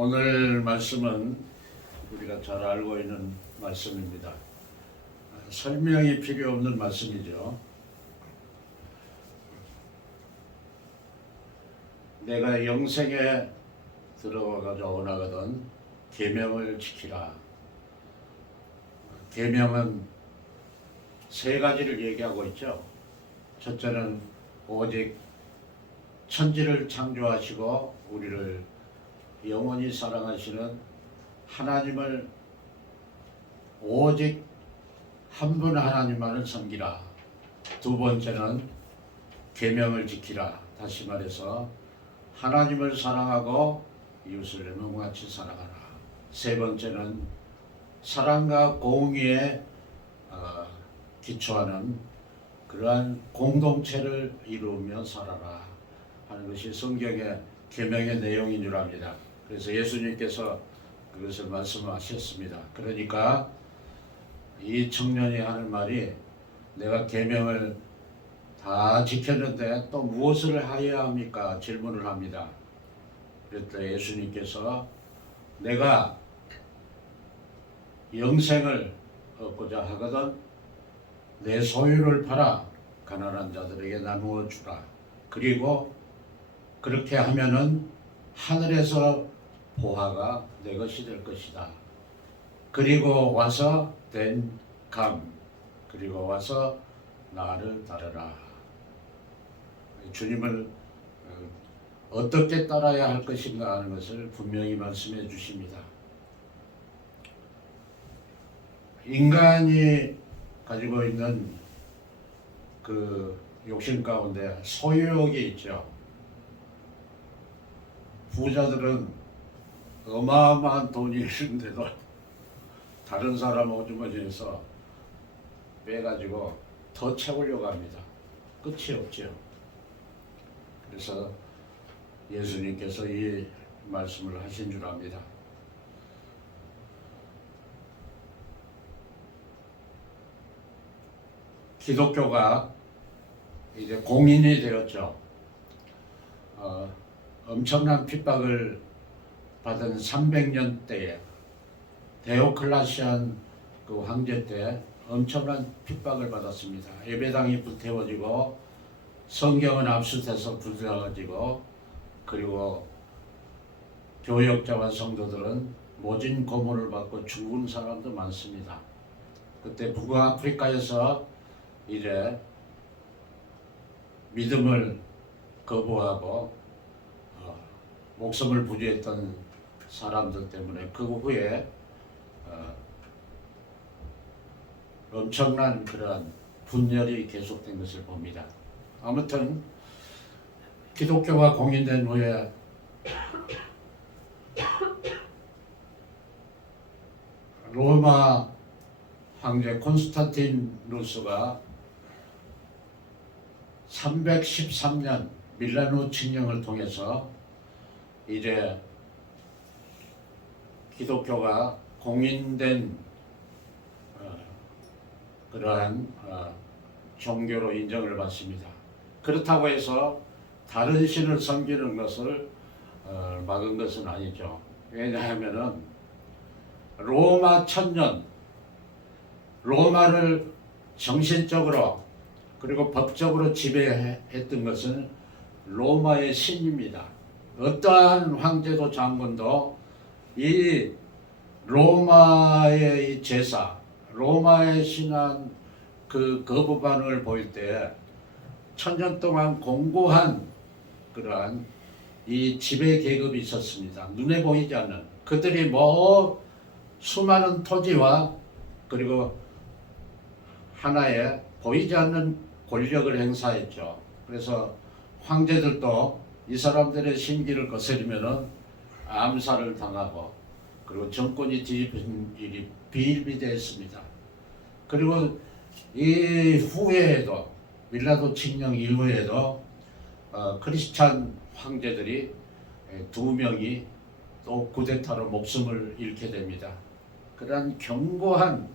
오늘 말씀은 우리가 잘 알고 있는 말씀입니다. 설명이 필요 없는 말씀이죠. 내가 영생에 들어가서 원하거든 계명을 지키라. 계명은 세 가지를 얘기하고 있죠. 첫째는 오직 천지를 창조하시고 우리를 영원히 사랑하시는 하나님을 오직 한 분 하나님만을 섬기라. 두 번째는 계명을 지키라. 다시 말해서 하나님을 사랑하고 이웃을 내 몸같이 사랑하라. 세 번째는 사랑과 공의에 기초하는 그러한 공동체를 이루며 살아라 하는 것이 성경의 계명의 내용인 줄 압니다. 그래서 예수님께서 그것을 말씀하셨습니다. 그러니까 이 청년이 하는 말이 내가 계명을 다 지켰는데 또 무엇을 해야 합니까? 질문을 합니다. 그랬더니 예수님께서 내가 영생을 얻고자 하거든 내 소유를 팔아 가난한 자들에게 나누어 주라. 그리고 그렇게 하면은 하늘에서 보화가 내 것이 될 것이다. 그리고 와서 그리고 와서 나를 따르라. 주님을 어떻게 따라야 할 것인가 하는 것을 분명히 말씀해 주십니다. 인간이 가지고 있는 그 욕심 가운데 소유욕이 있죠. 부자들은 어마어마한 돈이 있는데도 다른 사람 오주머니에서 빼가지고 더 채우려고 합니다. 끝이 없죠. 그래서 예수님께서 이 말씀을 하신 줄 압니다. 기독교가 이제 공인이 되었죠. 엄청난 핍박을 받은 300년 때에 데오클라시안 그 황제 때 엄청난 핍박을 받았습니다. 예배당이 불태워지고 성경은 압수돼서 불태워지고 그리고 교역자와 성도들은 모진 고문을 받고 죽은 사람도 많습니다. 그때 북아프리카에서 이제 믿음을 거부하고 목숨을 부지했던 사람들 때문에 그 후에 엄청난 그러한 분열이 계속된 것을 봅니다. 아무튼 기독교가 공인된 후에 로마 황제 콘스탄티누스가 313년 밀라노 칙령을 통해서 이제 기독교가 공인된 그러한 종교로 인정을 받습니다. 그렇다고 해서 다른 신을 섬기는 것을 막은 것은 아니죠. 왜냐하면은 로마 천년, 로마를 정신적으로 그리고 법적으로 지배했던 것은 로마의 신입니다. 어떠한 황제도 장군도 이 로마의 이 제사, 로마의 신한 그 거부 반응을 보일 때 천년 동안 공고한 그러한 이 지배 계급이 있었습니다. 눈에 보이지 않는 그들이 수많은 토지와 그리고 하나의 보이지 않는 권력을 행사했죠. 그래서 황제들도 이 사람들의 신기를 거스르면은 암살을 당하고 그리고 정권이 뒤집힌 일이 비일비재했습니다. 그리고 이 후에도 밀라노 칙령 이후에도 크리스찬 황제들이 2명이 또 쿠데타로 목숨을 잃게 됩니다. 그러한 견고한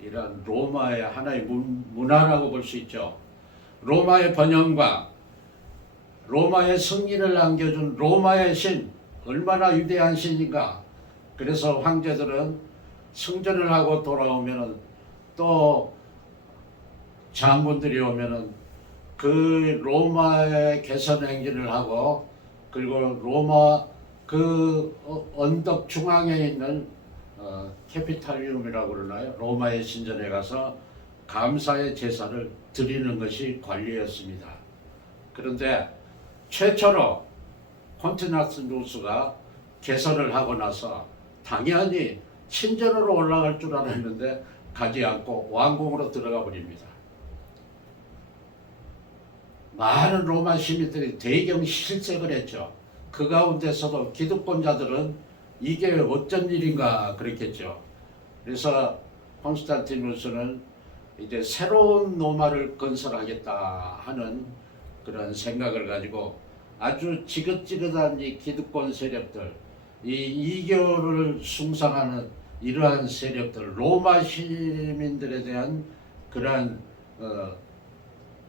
이런 로마의 하나의 문화라고 볼 수 있죠. 로마의 번영과 로마의 승리를 안겨준 로마의 신 얼마나 위대한 신인가. 그래서 황제들은 승전을 하고 돌아오면은 또 장군들이 오면은 그 로마의 개선 행진을 하고 그리고 로마 그 언덕 중앙에 있는 캐피탈리움이라고 그러나요? 로마의 신전에 가서 감사의 제사를 드리는 것이 관리였습니다. 그런데 최초로 콘티나스누스가 개선을 하고 나서 당연히 신전으로 올라갈 줄 알았는데 가지 않고 왕궁으로 들어가 버립니다. 많은 로마 시민들이 대경 실색을 했죠. 그 가운데서도 기득권자들은 이게 어쩐 일인가 그랬겠죠. 그래서 콘스탄티누스는 이제 새로운 로마를 건설하겠다 하는 그런 생각을 가지고 아주 지긋지긋한 이 기득권 세력들, 이 이교를 숭상하는 이러한 세력들, 로마 시민들에 대한 그러한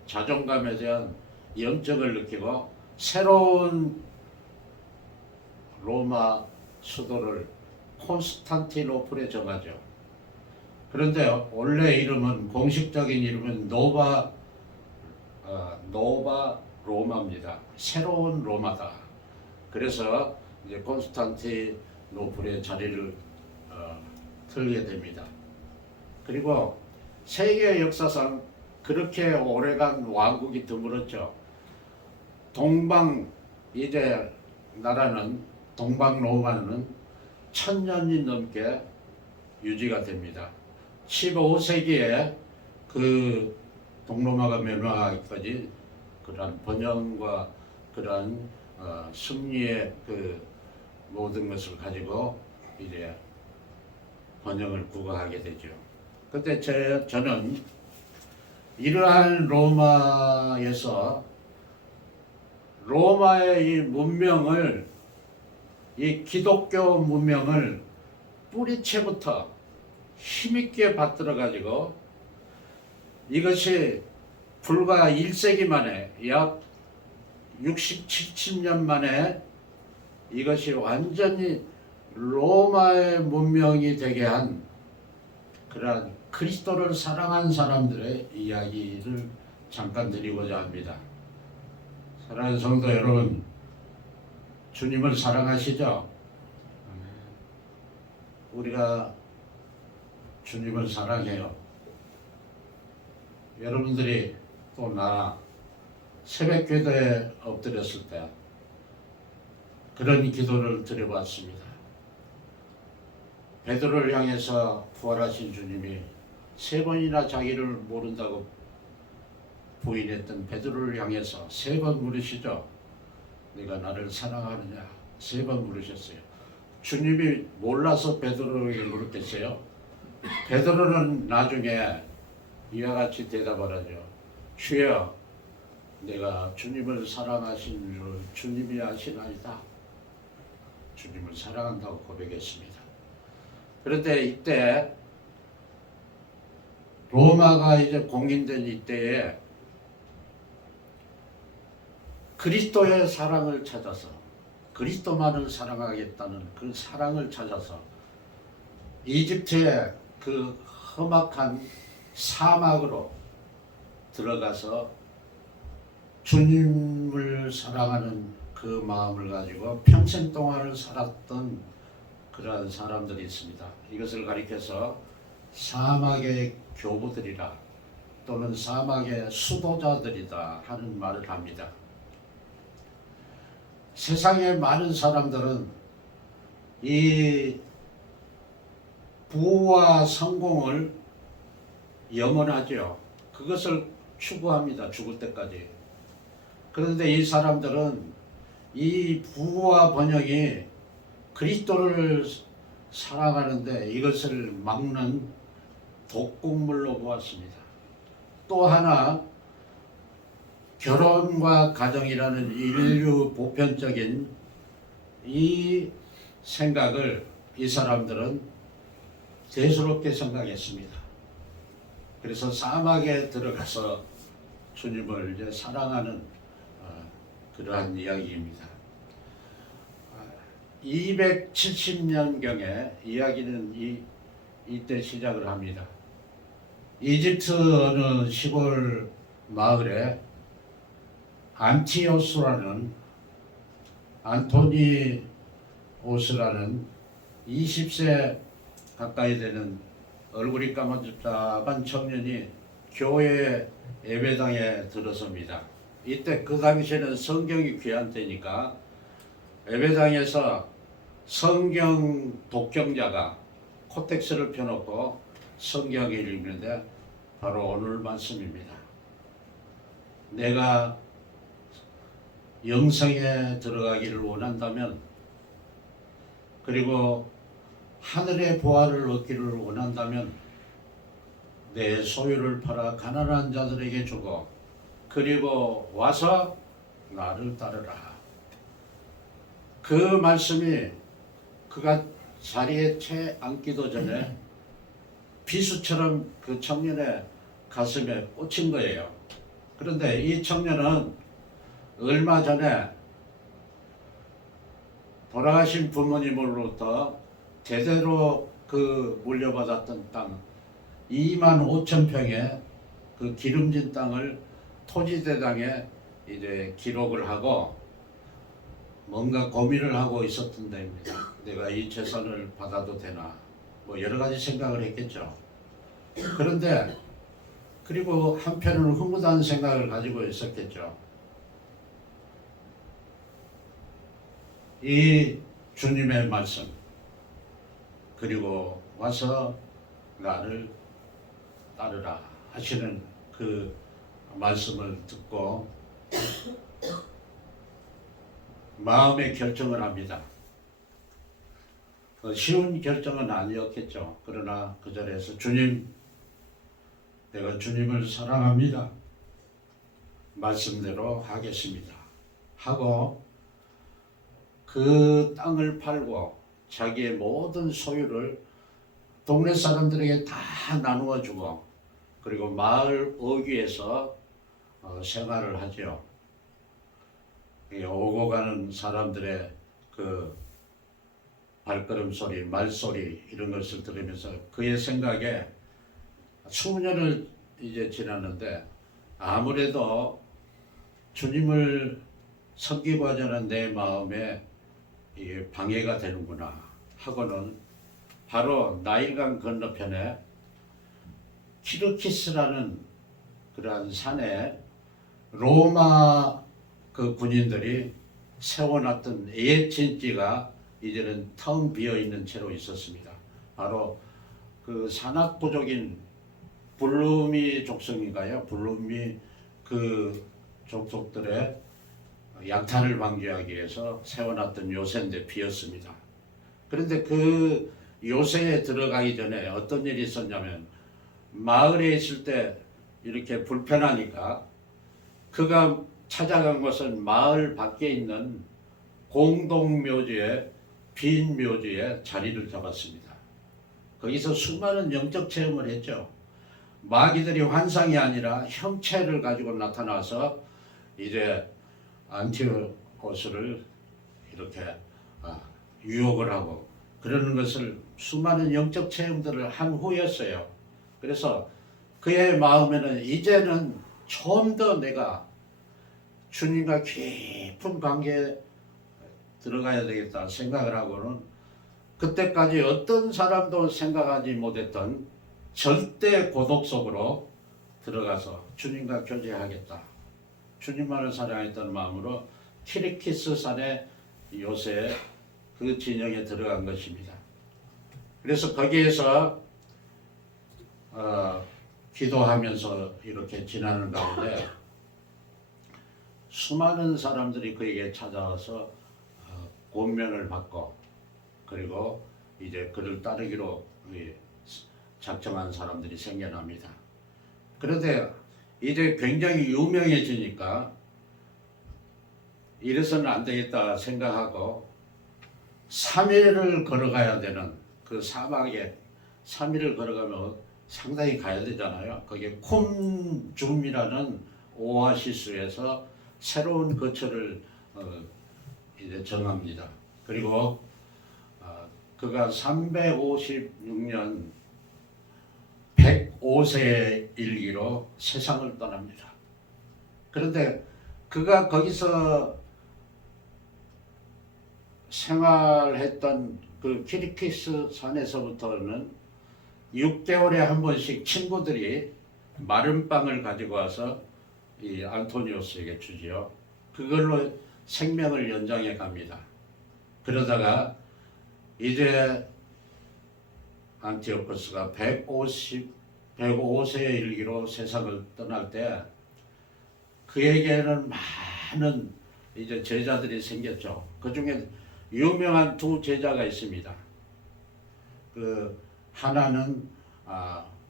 자존감에 대한 염증을 느끼고 새로운 로마 수도를 콘스탄티노플에 정하죠. 그런데 원래 이름은 공식적인 이름은 노바 로마입니다. 새로운 로마다. 그래서 이제 콘스탄티노플의 자리를 틀게 됩니다. 그리고 세계 역사상 그렇게 오래간 왕국이 드물었죠. 동방 이제 나라는 동방 로마는 1000년이 넘게 유지가 됩니다. 15세기에 그 동로마가 멸망하기까지 그러한 번영과 그러한 승리의 그 모든 것을 가지고 이제 번영을 구가하게 되죠. 그때 저는 이러한 로마에서 로마의 이 문명을 이 기독교 문명을 뿌리채부터 힘있게 받들어 가지고 이것이 불과 1세기 만에 약 60, 70년 만에 이것이 완전히 로마의 문명이 되게 한 그러한 그리스도를 사랑한 사람들의 이야기를 잠깐 드리고자 합니다. 사랑하는 성도 여러분, 주님을 사랑하시죠? 우리가 주님을 사랑해요. 여러분들이 또 나 새벽 기도에 엎드렸을 때 그런 기도를 드려봤습니다. 베드로를 향해서 부활하신 주님이 3번이나 자기를 모른다고 부인했던 베드로를 향해서 3번 물으시죠. 네가 나를 사랑하느냐? 3번 물으셨어요. 주님이 몰라서 베드로에게 물었겠어요? 베드로는 나중에 이와 같이 대답을 하죠. 주여, 내가 주님을 사랑하신 줄 주님이 아시나이다. 주님을 사랑한다고 고백했습니다. 그런데 이때 로마가 이제 공인된 이때에 그리스도의 사랑을 찾아서 그리스도만을 사랑하겠다는 그 사랑을 찾아서 이집트의 그 험악한 사막으로 들어가서 주님을 사랑하는 그 마음을 가지고 평생 동안을 살았던 그러한 사람들이 있습니다. 이것을 가리켜서 사막의 교부들이라 또는 사막의 수도자들이다 하는 말을 합니다. 세상의 많은 사람들은 이 부와 성공을 염원하죠. 그것을 추구합니다. 죽을 때까지. 그런데 이 사람들은 이 부와 번영이 그리스도를 사랑하는데 이것을 막는 독극물로 보았습니다. 또 하나 결혼과 가정이라는 인류 보편적인 이 생각을 이 사람들은 대수롭게 생각했습니다. 그래서 사막에 들어가서 주님을 이제 사랑하는 그러한 이야기입니다. 270년경에 이야기는 이때 시작을 합니다. 이집트 어느 시골 마을에 안토니오스라는 20세 가까이 되는 얼굴이 까만잡잡한 청년이 교회 예배당에 들어섭니다. 이때 그 당시에는 성경이 귀한 때니까 예배당에서 성경 독경자가 코텍스를 펴놓고 성경을 읽는데 바로 오늘 말씀입니다. 내가 영생에 들어가기를 원한다면, 그리고 하늘의 보화를 얻기를 원한다면 내 소유를 팔아 가난한 자들에게 주고 그리고 와서 나를 따르라. 그 말씀이 그가 자리에 채 앉기도 전에 비수처럼 그 청년의 가슴에 꽂힌 거예요. 그런데 이 청년은 얼마 전에 돌아가신 부모님으로부터 제대로 그 물려받았던 땅 25,000평의 그 기름진 땅을 토지대장에 이제 기록을 하고 뭔가 고민을 하고 있었던 데입니다. 내가 이 재산을 받아도 되나, 뭐 여러 가지 생각을 했겠죠. 그런데 그리고 한편으로 흐뭇한 생각을 가지고 있었겠죠. 이 주님의 말씀, 그리고 와서 나를 따르라 하시는 그 말씀을 듣고 마음의 결정을 합니다. 쉬운 결정은 아니었겠죠. 그러나 그 자리에서 주님, 내가 주님을 사랑합니다. 말씀대로 하겠습니다. 하고 그 땅을 팔고 자기의 모든 소유를 동네 사람들에게 다 나누어 주고 그리고 마을 어귀에서 생활을 하죠. 오고 가는 사람들의 그 발걸음 소리, 말소리 이런 것을 들으면서 그의 생각에 20년을 이제 지났는데 아무래도 주님을 섬기고 하자는 내 마음에 이게 방해가 되는구나 하고는 바로 나일강 건너편에 키르키스라는 그러한 산에 로마 그 군인들이 세워놨던 옛 진지가 이제는 텅 비어 있는 채로 있었습니다. 바로 그 산악부족인 블루미 족속인가요? 블루미 그 족속들의 양탄을 방지하기 위해서 세워놨던 요새인데 비었습니다. 그런데 그 요새에 들어가기 전에 어떤 일이 있었냐면 마을에 있을 때 이렇게 불편하니까 그가 찾아간 것은 마을 밖에 있는 공동묘지에 빈 묘지에 자리를 잡았습니다. 거기서 수많은 영적 체험을 했죠. 마귀들이 환상이 아니라 형체를 가지고 나타나서 이제 안티오코스를 이렇게 유혹을 하고 그러는 것을 수많은 영적 체험들을 한 후였어요. 그래서 그의 마음에는 이제는 좀 더 내가 주님과 깊은 관계에 들어가야 되겠다 생각을 하고는 그때까지 어떤 사람도 생각하지 못했던 절대 고독 속으로 들어가서 주님과 교제하겠다. 주님만을 사랑했던 마음으로 키르키스 산의 요새 그 진영에 들어간 것입니다. 그래서 거기에서 기도하면서 이렇게 지나는 가운데 수많은 사람들이 그에게 찾아와서 권면을 받고 그리고 이제 그를 따르기로 작정한 사람들이 생겨납니다. 그런데 이제 굉장히 유명해지니까 이래서는 안 되겠다 생각하고 3일을 걸어가야 되는 그 사막에 3일을 걸어가면 상당히 가야 되잖아요. 거기에 쿰줌이라는 오아시스에서 새로운 거처를 이제 정합니다. 그리고 그가 356년 105세의 일기로 세상을 떠납니다. 그런데 그가 거기서 생활했던 그 키르기스산에서부터는 6개월에 한 번씩 친구들이 마른 빵을 가지고 와서 이 안토니오스에게 주지요. 그걸로 생명을 연장해 갑니다. 그러다가 이제 안티오코스가 105세의 일기로 세상을 떠날 때 그에게는 많은 이제 제자들이 생겼죠. 그 중에 유명한 두 제자가 있습니다. 그 하나는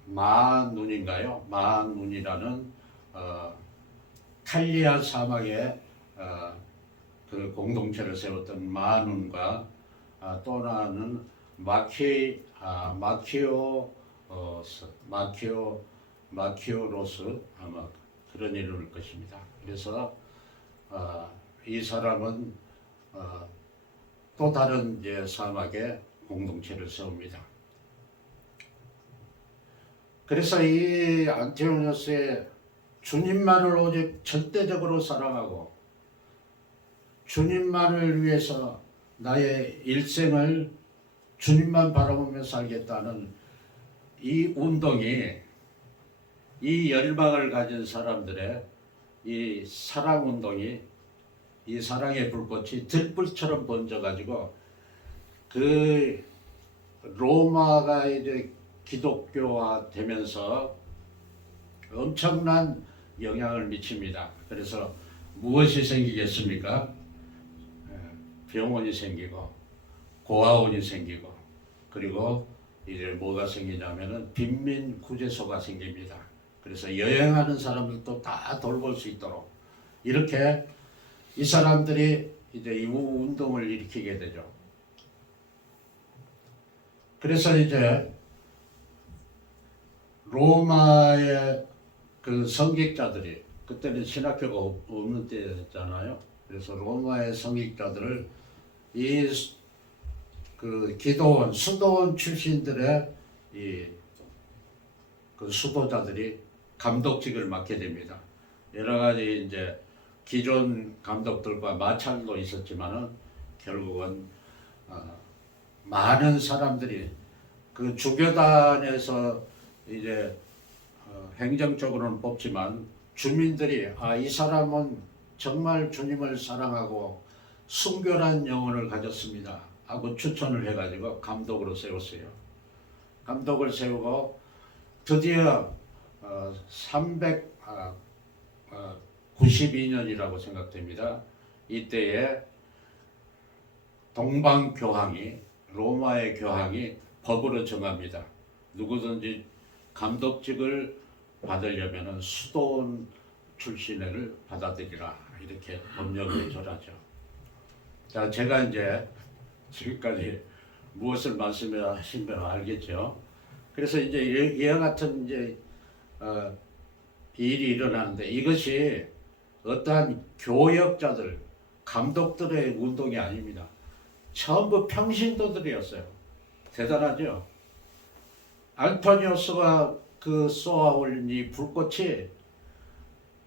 마눈인가요? 마눈이라는 칼리아 사막에 그 공동체를 세웠던 마눈과 또 하나는 마키오로스 아마 그런 이름일 것입니다. 그래서 이 사람은 또 다른 이제 사막에 공동체를 세웁니다. 그래서 이 안티오니오스의 주님만을 오직 절대적으로 사랑하고 주님만을 위해서 나의 일생을 주님만 바라보며 살겠다는 이 운동이, 이 열망을 가진 사람들의 이 사랑 운동이, 이 사랑의 불꽃이 들불처럼 번져가지고 그 로마가 이제 기독교화 되면서 엄청난 영향을 미칩니다. 그래서 무엇이 생기겠습니까? 병원이 생기고 고아원이 생기고 그리고 이제 뭐가 생기냐면은 빈민 구제소가 생깁니다. 그래서 여행하는 사람들도 다 돌볼 수 있도록 이렇게 이 사람들이 이제 이 운동을 일으키게 되죠. 그래서 이제 로마의 그 성직자들이 그때는 신학교가 없는 때였잖아요. 그래서 로마의 성직자들을 이 그 기도원, 수도원 출신들의 이 그 수도자들이 감독직을 맡게 됩니다. 여러 가지 이제 기존 감독들과 마찰도 있었지만은 결국은 많은 사람들이 그 주교단에서 이제 행정적으로는 뽑지만 주민들이 이 사람은 정말 주님을 사랑하고 순결한 영혼을 가졌습니다 하고 추천을 해가지고 감독으로 세웠어요. 감독을 세우고 드디어 392년이라고 생각됩니다. 이때에 동방교황이, 로마의 교황이 법으로 정합니다. 누구든지 감독직을 받으려면 수도원 출신을 받아들이라, 이렇게 법령을 절하죠. 자, 제가 이제 지금까지 무엇을 말씀하시면 알겠죠. 그래서 이제 이와 같은 이제 일이 일어나는데 이것이 어떠한 교역자들, 감독들의 운동이 아닙니다. 전부 평신도들이었어요. 대단하죠. 안토니오스가 그 쏘아 올린 이 불꽃이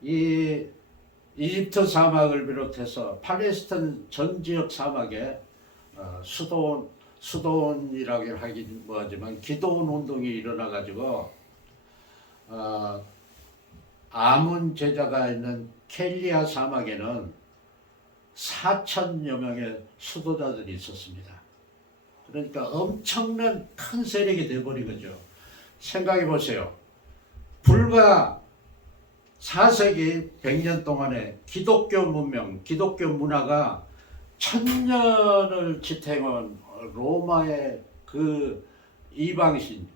이 이집트 사막을 비롯해서 팔레스타인 전 지역 사막에 수도원이라고 하긴 뭐하지만 기도원 운동이 일어나 가지고 아문 제자가 있는 켈리아 사막에는 4천여 명의 수도자들이 있었습니다. 그러니까 엄청난 큰 세력이 되어버린 거죠. 생각해 보세요. 불과 4세기 100년 동안에 기독교 문명, 기독교 문화가 1000년을 지탱한 로마의 그 이방신,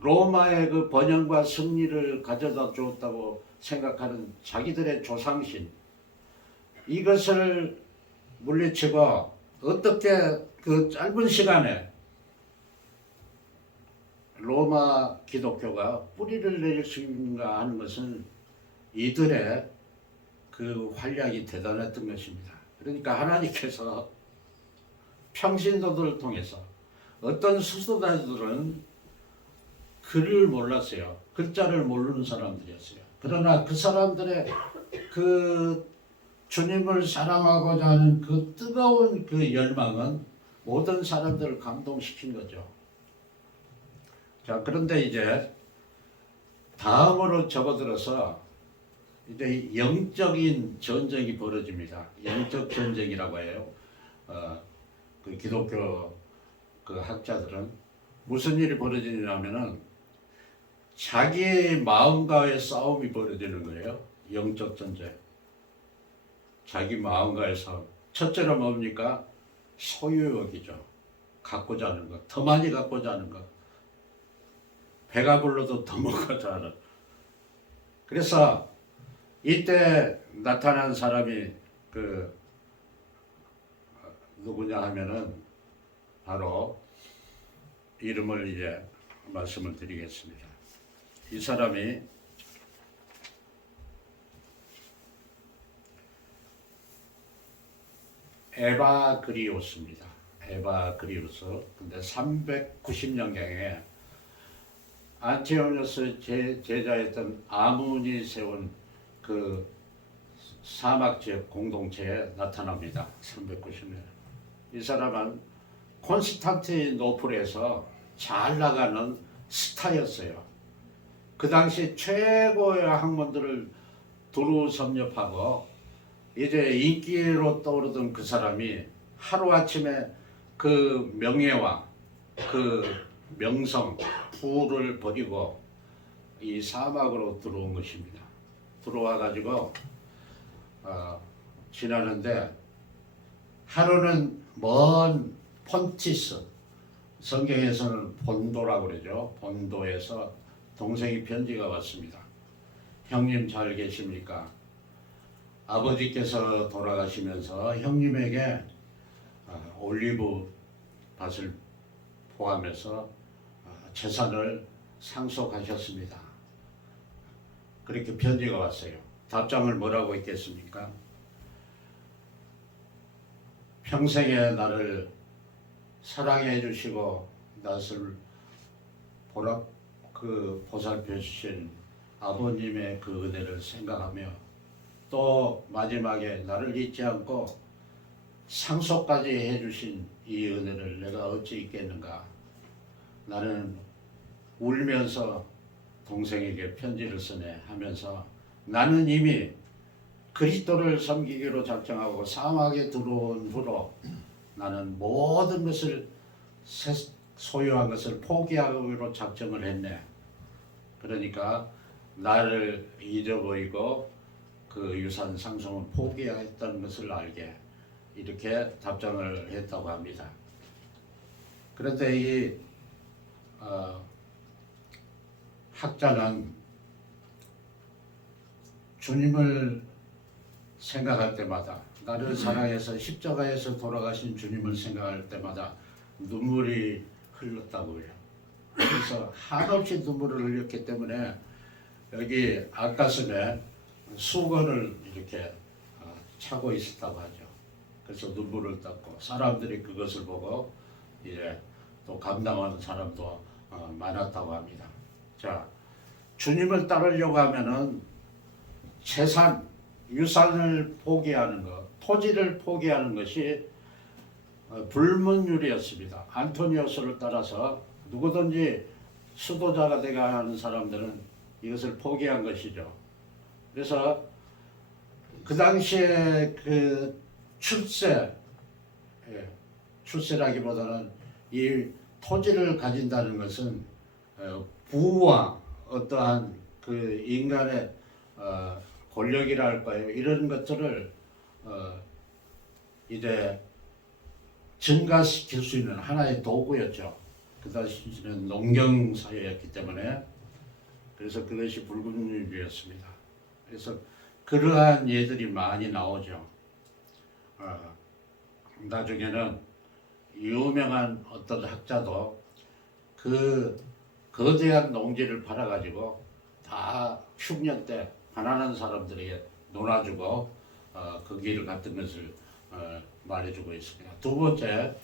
로마의 그 번영과 승리를 가져다 주었다고 생각하는 자기들의 조상신, 이것을 물리치고 어떻게 그 짧은 시간에 로마 기독교가 뿌리를 내릴 수 있는가 하는 것은 이들의 그 활약이 대단했던 것입니다. 그러니까 하나님께서 평신도들을 통해서 어떤 수도자들은 글을 몰랐어요. 글자를 모르는 사람들이었어요. 그러나 그 사람들의 그 주님을 사랑하고자 하는 그 뜨거운 그 열망은 모든 사람들을 감동시킨 거죠. 자, 그런데 이제 다음으로 접어들어서 이제 영적인 전쟁이 벌어집니다. 영적 전쟁이라고 해요. 그 기독교 그 학자들은 무슨 일이 벌어지냐면은 자기의 마음과의 싸움이 벌어지는 거예요. 영적 전쟁. 자기 마음과의 싸움. 첫째로 뭡니까? 소유욕이죠. 갖고자 하는 것. 더 많이 갖고자 하는 것. 배가 불러도 더 먹고자 하는. 그래서 이때 나타난 사람이 그 누구냐 하면은 바로 이름을 이제 말씀을 드리겠습니다. 이 사람이 에바그리오스입니다. 에바그리오스. 근데 390년경에 안티오니오스 제자였던 아문이 세운 그 사막 지역 공동체에 나타납니다. 390년. 이 사람은 콘스탄티노플에서 잘 나가는 스타였어요. 그 당시 최고의 학문들을 두루 섭렵하고 이제 인기로 떠오르던 그 사람이 하루아침에 그 명예와 그 명성, 부를 버리고 이 사막으로 들어온 것입니다. 들어와 가지고 지나는데 하루는 먼 폰티스, 성경에서는 본도라고 그러죠. 본도에서 동생이 편지가 왔습니다. 형님 잘 계십니까? 아버지께서 돌아가시면서 형님에게 올리브 밭을 포함해서 재산을 상속하셨습니다. 그렇게 편지가 왔어요. 답장을 뭐라고 했겠습니까? 평생에 나를 사랑해 주시고 나를 보살펴 주신 아버님의 그 은혜를 생각하며 또 마지막에 나를 잊지 않고 상속까지 해주신 이 은혜를 내가 어찌 잊겠는가. 나는 울면서 동생에게 편지를 쓰네 하면서 나는 이미 그리스도를 섬기기로 작정하고 사막에 들어온 후로 나는 모든 것을 소유한 것을 포기하기로 작정을 했네. 그러니까 나를 잊어버리고 그 유산 상속은 포기했다는 것을 알게 이렇게 답장을 했다고 합니다. 그런데 이 학자는 주님을 생각할 때마다 나를 사랑해서 십자가에서 돌아가신 주님을 생각할 때마다 눈물이 흘렀다고 해요. 그래서 한없이 눈물을 흘렸기 때문에 여기 앞가슴에 수건을 이렇게 차고 있었다고 하죠. 그래서 눈물을 닦고 사람들이 그것을 보고 이제 또 감당하는 사람도 많았다고 합니다. 자, 주님을 따르려고 하면은 재산, 유산을 포기하는 것, 토지를 포기하는 것이 불문율이었습니다. 안토니오스를 따라서 누구든지 수도자가 되가 하는 사람들은 이것을 포기한 것이죠. 그래서 그 당시에 그 출세라기보다는 이 토지를 가진다는 것은 부와 어떠한 그 인간의 권력이라 할까요? 이런 것들을 이제 증가시킬 수 있는 하나의 도구였죠. 그 당시는 농경 사회였기 때문에 그래서 그것이 불균율이었습니다. 그래서 그러한 예들이 많이 나오죠. 나중에는 유명한 어떤 학자도 그 거대한 농지를 팔아가지고 다 흉년 때 가난한 사람들에게 논아주고 그 길을 갔던 것을 말해주고 있습니다. 두 번째,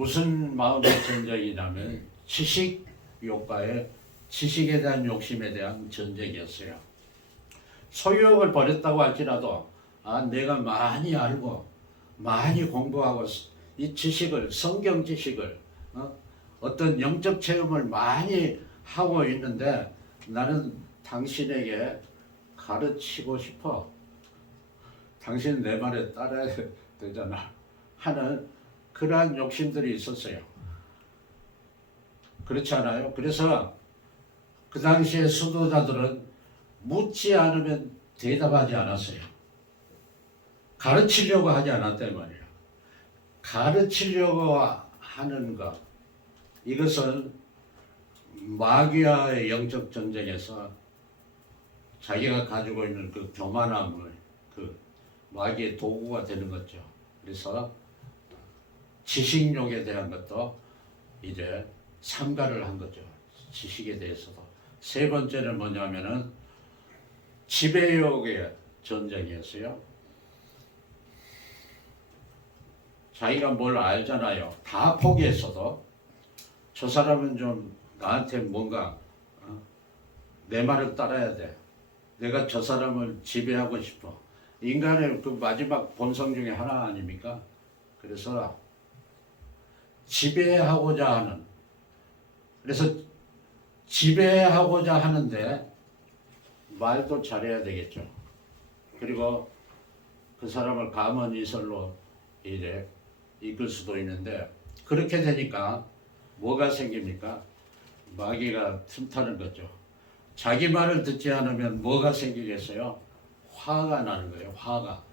무슨 마음의 전쟁이냐면 지식 욕과의 지식에 대한 욕심에 대한 전쟁이었어요. 소유욕을 버렸다고 할지라도 내가 많이 알고 많이 공부하고 이 지식을 성경 지식을 어떤 영적 체험을 많이 하고 있는데 나는 당신에게 가르치고 싶어. 당신 내 말에 따라야 되잖아 하는 그러한 욕심들이 있었어요. 그렇지 않아요? 그래서 그 당시에 수도자들은 묻지 않으면 대답하지 않았어요. 가르치려고 하지 않았단 말이에요. 가르치려고 하는 것, 이것은 마귀와의 영적 전쟁에서 자기가 가지고 있는 그 교만함을 그 마귀의 도구가 되는 거죠. 그래서 지식욕에 대한 것도 이제 삼가를 한 거죠. 지식에 대해서도. 세 번째는 뭐냐면은 지배욕의 전쟁이었어요. 자기가 뭘 알잖아요. 다 포기했어도 저 사람은 좀 나한테 뭔가 내 말을 따라야 돼. 내가 저 사람을 지배하고 싶어. 인간의 그 마지막 본성 중에 하나 아닙니까? 그래서 지배하고자 하는, 그래서 지배하고자 하는데 말도 잘해야 되겠죠. 그리고 그 사람을 감언이설로 이제 이끌 수도 있는데 그렇게 되니까 뭐가 생깁니까? 마귀가 틈타는 거죠. 자기 말을 듣지 않으면 뭐가 생기겠어요? 화가 나는 거예요. 화가.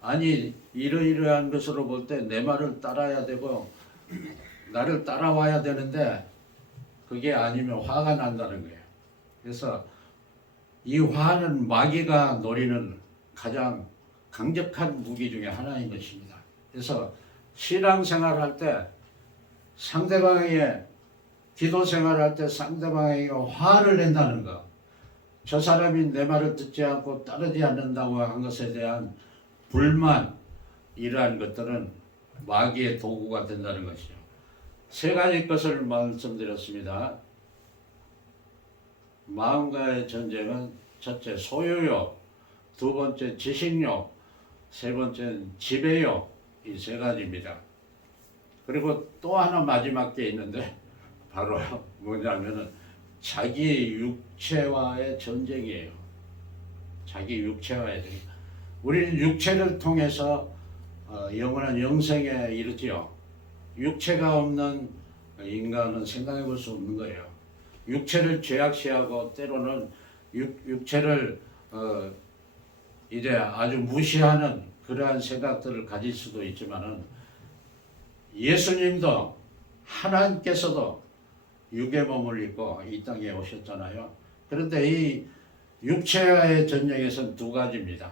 아니 이러이러한 것으로 볼 때 내 말을 따라야 되고 나를 따라와야 되는데 그게 아니면 화가 난다는 거예요. 그래서 이 화는 마귀가 노리는 가장 강력한 무기 중에 하나인 것입니다. 그래서 신앙생활할 때 상대방에게 기도생활할 때 상대방에게 화를 낸다는 것, 저 사람이 내 말을 듣지 않고 따르지 않는다고 한 것에 대한 불만, 이러한 것들은 마귀의 도구가 된다는 것이죠. 세 가지 것을 말씀드렸습니다. 마음과의 전쟁은 첫째 소유욕, 두 번째 지식욕, 세 번째는 지배욕, 이 세 가지입니다. 그리고 또 하나 마지막 게 있는데 바로 뭐냐면은 자기 육체와의 전쟁이에요. 자기 육체와의 전쟁. 우리는 육체를 통해서 영원한 영생에 이르지요. 육체가 없는 인간은 생각해 볼 수 없는 거예요. 육체를 죄악시하고 때로는 육체를 이제 아주 무시하는 그러한 생각들을 가질 수도 있지만은 예수님도 하나님께서도 육의 몸을 입고 이 땅에 오셨잖아요. 그런데 이 육체와의 전쟁에서는 두 가지입니다.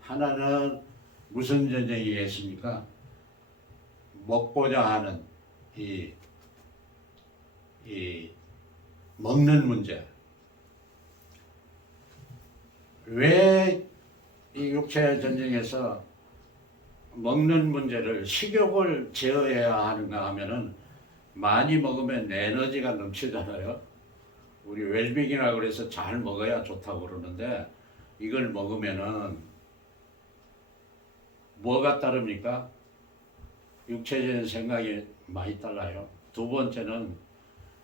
하나는 무슨 전쟁이겠습니까? 먹고자 하는 이 먹는 문제. 왜 이 육체의 전쟁에서 먹는 문제를 식욕을 제어해야 하는가 하면은 많이 먹으면 에너지가 넘치잖아요. 우리 웰빙이라고 그래서 잘 먹어야 좋다고 그러는데 이걸 먹으면은 뭐가 따릅니까? 육체적인 생각이 많이 달라요. 두 번째는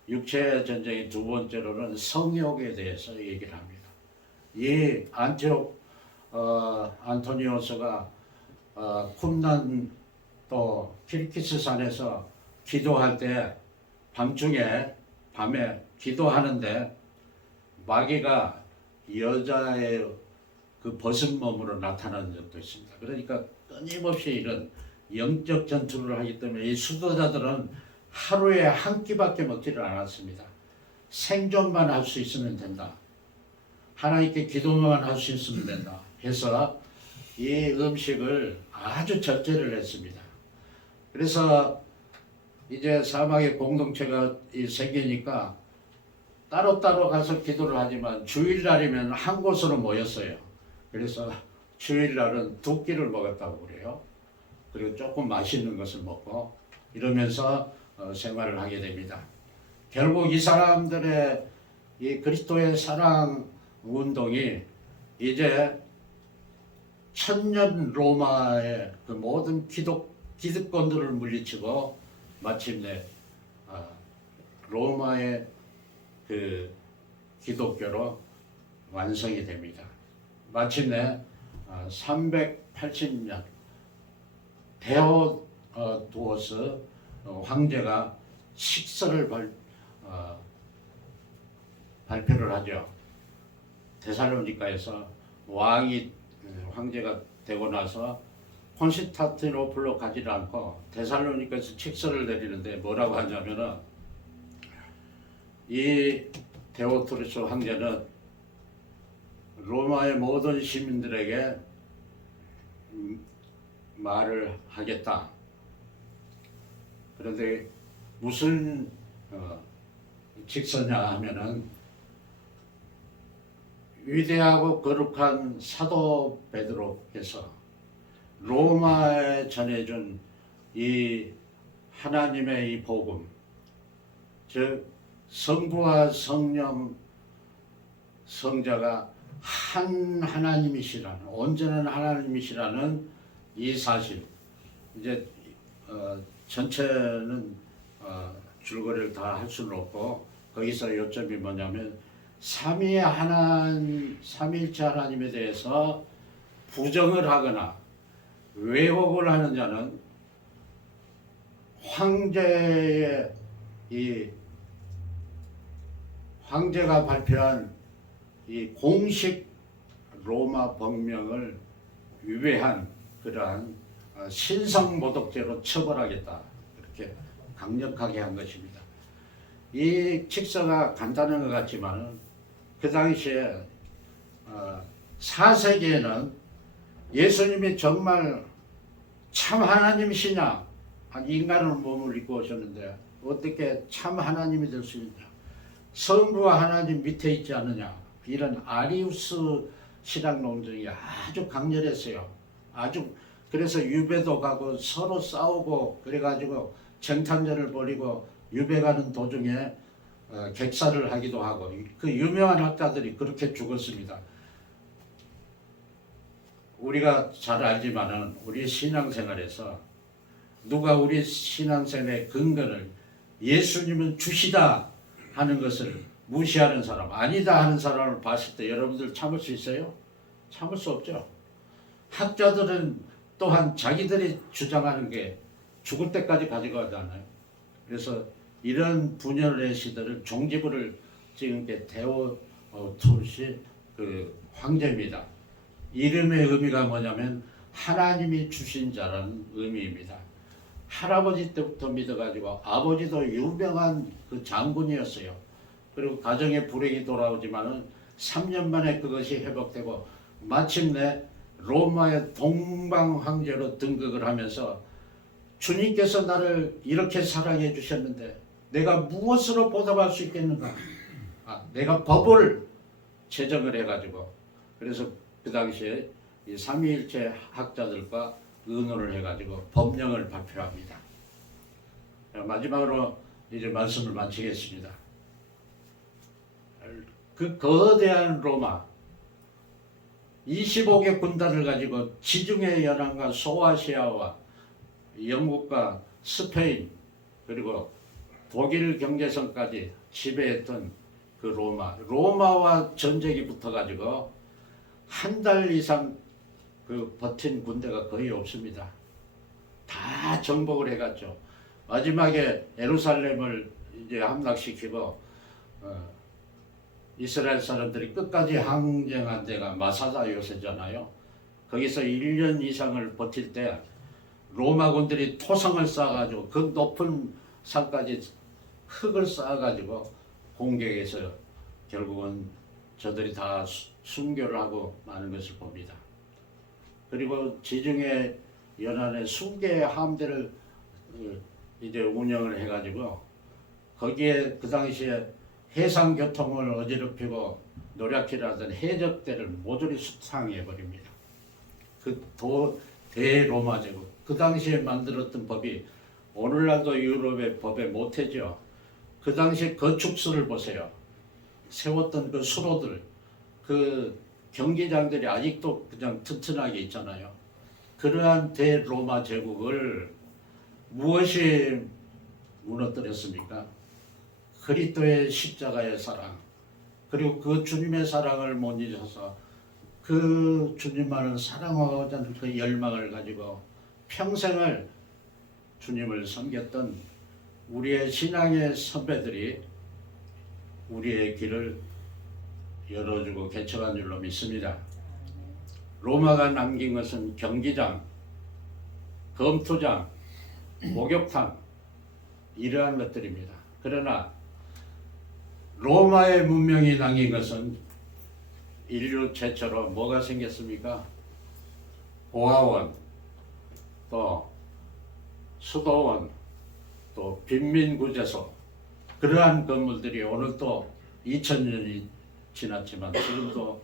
육체의 전쟁의 두 번째로는 성욕에 대해서 얘기를 합니다. 이 안토니오스가 쿰난 또 키르키스 산에서 기도할 때 밤에 기도하는데 마귀가 여자의 그 벗은 몸으로 나타나는 적도 있습니다. 그러니까 끊임없이 이런 영적 전투를 하기 때문에 이 수도자들은 하루에 한 끼밖에 먹지를 않았습니다. 생존만 할 수 있으면 된다. 하나님께 기도만 할 수 있으면 된다. 해서 이 음식을 아주 절제를 했습니다. 그래서 이제 사막의 공동체가 생기니까 따로따로 가서 기도를 하지만 주일날이면 한 곳으로 모였어요. 그래서 주일날은 두 끼를 먹었다고 그래요. 그리고 조금 맛있는 것을 먹고 이러면서 생활을 하게 됩니다. 결국 이 사람들의 이 그리스도의 사랑 운동이 이제 천년 로마의 그 모든 기득권들을 물리치고 마침내 로마의 그 기독교로 완성이 됩니다. 마침내 380년 데오도스 황제가 식서를 발표를 하죠. 데살로니가에서 황제가 되고 나서 콘스탄티노플로 가지 않고 데살로니가에서 칙서를 내리는데 뭐라고 하냐면은 이 데오도스 황제는 로마의 모든 시민들에게 말을 하겠다. 그런데 무슨 직서냐 하면은 위대하고 거룩한 사도 베드로께서 로마에 전해준 이 하나님의 이 복음, 즉 성부와 성령 성자가 한 하나님이시라는, 온전한 하나님이시라는 이 사실, 이제 전체는 줄거리를 다 할 수는 없고 거기서 요점이 뭐냐면 삼위일체 하나님에 대해서 부정을 하거나 왜곡을 하는 자는 황제가 발표한 이 공식 로마 법명을 위배한 그러한 신성모독죄로 처벌하겠다, 이렇게 강력하게 한 것입니다. 이 칙서가 간단한 것 같지만 그 당시에 4세기에는 예수님이 정말 참 하나님이시냐, 인간의 몸을 입고 오셨는데 어떻게 참 하나님이 될 수 있냐, 성부와 하나님 밑에 있지 않느냐, 이런 아리우스 신학 논쟁이 아주 강렬했어요. 그래서 유배도 가고 서로 싸우고 그래가지고 정탐전을 벌이고 유배 가는 도중에 객사를 하기도 하고, 그 유명한 학자들이 그렇게 죽었습니다. 우리가 잘 알지만은 우리 신앙생활에서 누가 우리 신앙생활의 근거를 예수님은 주시다 하는 것을 무시하는 사람, 아니다 하는 사람을 봤을 때 여러분들 참을 수 있어요? 참을 수 없죠. 학자들은 또한 자기들이 주장하는 게 죽을 때까지 가져가잖아요. 그래서 이런 분열의 시대를 종지부를 찍은 게 데오도스 그 황제입니다. 이름의 의미가 뭐냐면 하나님이 주신 자라는 의미입니다. 할아버지 때부터 믿어가지고 아버지도 유명한 그 장군이었어요. 그리고 가정에 불행이 돌아오지만은 3년 만에 그것이 회복되고 마침내 로마의 동방 황제로 등극을 하면서 주님께서 나를 이렇게 사랑해 주셨는데 내가 무엇으로 보답할 수 있겠는가? 내가 법을 제정을 해가지고, 그래서 그 당시에 이 삼위일체 학자들과 의논을 해가지고 법령을 발표합니다. 마지막으로 이제 말씀을 마치겠습니다. 그 거대한 로마 25개 군단을 가지고 지중해 연안과 소아시아와 영국과 스페인 그리고 독일 경계선까지 지배했던 그 로마와 전쟁이 붙어가지고 한 달 이상 그 버틴 군대가 거의 없습니다. 다 정복을 해갔죠. 마지막에 예루살렘을 이제 함락시키고 이스라엘 사람들이 끝까지 항쟁한 데가 마사다 요새잖아요. 거기서 1년 이상을 버틸 때 로마군들이 토성을 쌓아가지고 그 높은 산까지 흙을 쌓아가지고 공격해서 결국은 저들이 다 순교를 하고 마는 것을 봅니다. 그리고 지중해 연안에 수개의 함대를 이제 운영을 해가지고 거기에 그 당시에 해상 교통을 어지럽히고 노략질을 하던 해적대를 모조리 수상해 버립니다. 그 대로마 제국, 그 당시에 만들었던 법이 오늘날도 유럽의 법에 못하죠. 그 당시 건축수를 보세요. 세웠던 그 수로들, 그 경기장들이 아직도 그냥 튼튼하게 있잖아요. 그러한 대로마 제국을 무엇이 무너뜨렸습니까? 그리스도의 십자가의 사랑, 그리고 그 주님의 사랑을 못 잊어서 그 주님만을 사랑하자는 그 열망을 가지고 평생을 주님을 섬겼던 우리의 신앙의 선배들이 우리의 길을 열어주고 개척한 줄로 믿습니다. 로마가 남긴 것은 경기장, 검투장, 목욕탕 이러한 것들입니다. 그러나 로마의 문명이 남긴 것은 인류 최초로 뭐가 생겼습니까? 고아원, 또 수도원, 또 빈민구제소, 그러한 건물들이 오늘 또 2000년이 지났지만 지금도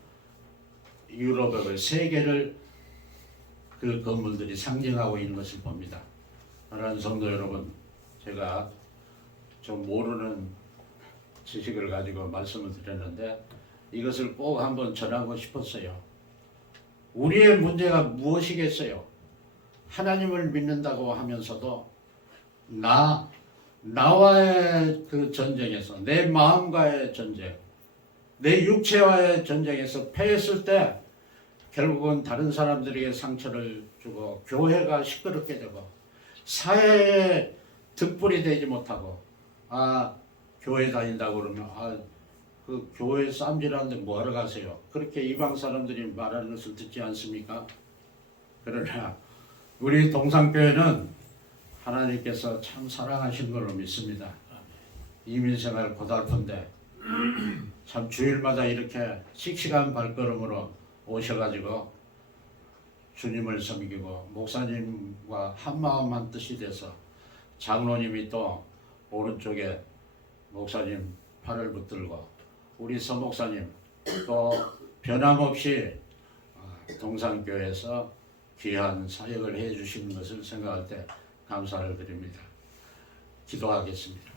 유럽의 세계를 그 건물들이 상징하고 있는 것을 봅니다. 사랑하는 성도 여러분, 제가 좀 모르는 지식을 가지고 말씀을 드렸는데 이것을 꼭 한번 전하고 싶었어요. 우리의 문제가 무엇이겠어요? 하나님을 믿는다고 하면서도 나와의 그 전쟁에서, 내 마음과의 전쟁, 내 육체와의 전쟁에서 패했을 때 결국은 다른 사람들에게 상처를 주고 교회가 시끄럽게 되고 사회에 득불이 되지 못하고 교회 다닌다고 그러면 그 교회 쌈질하는데 뭐하러 가세요? 그렇게 이방 사람들이 말하는 것을 듣지 않습니까? 그러나 우리 동산교회는 하나님께서 참 사랑하신 걸로 믿습니다. 이민생활 고달픈데 참 주일마다 이렇게 씩씩한 발걸음으로 오셔가지고 주님을 섬기고 목사님과 한마음 한뜻이 돼서 장로님이 또 오른쪽에 목사님 팔을 붙들고 우리 서목사님 또 변함없이 동산교회에서 귀한 사역을 해주시는 것을 생각할 때 감사를 드립니다. 기도하겠습니다.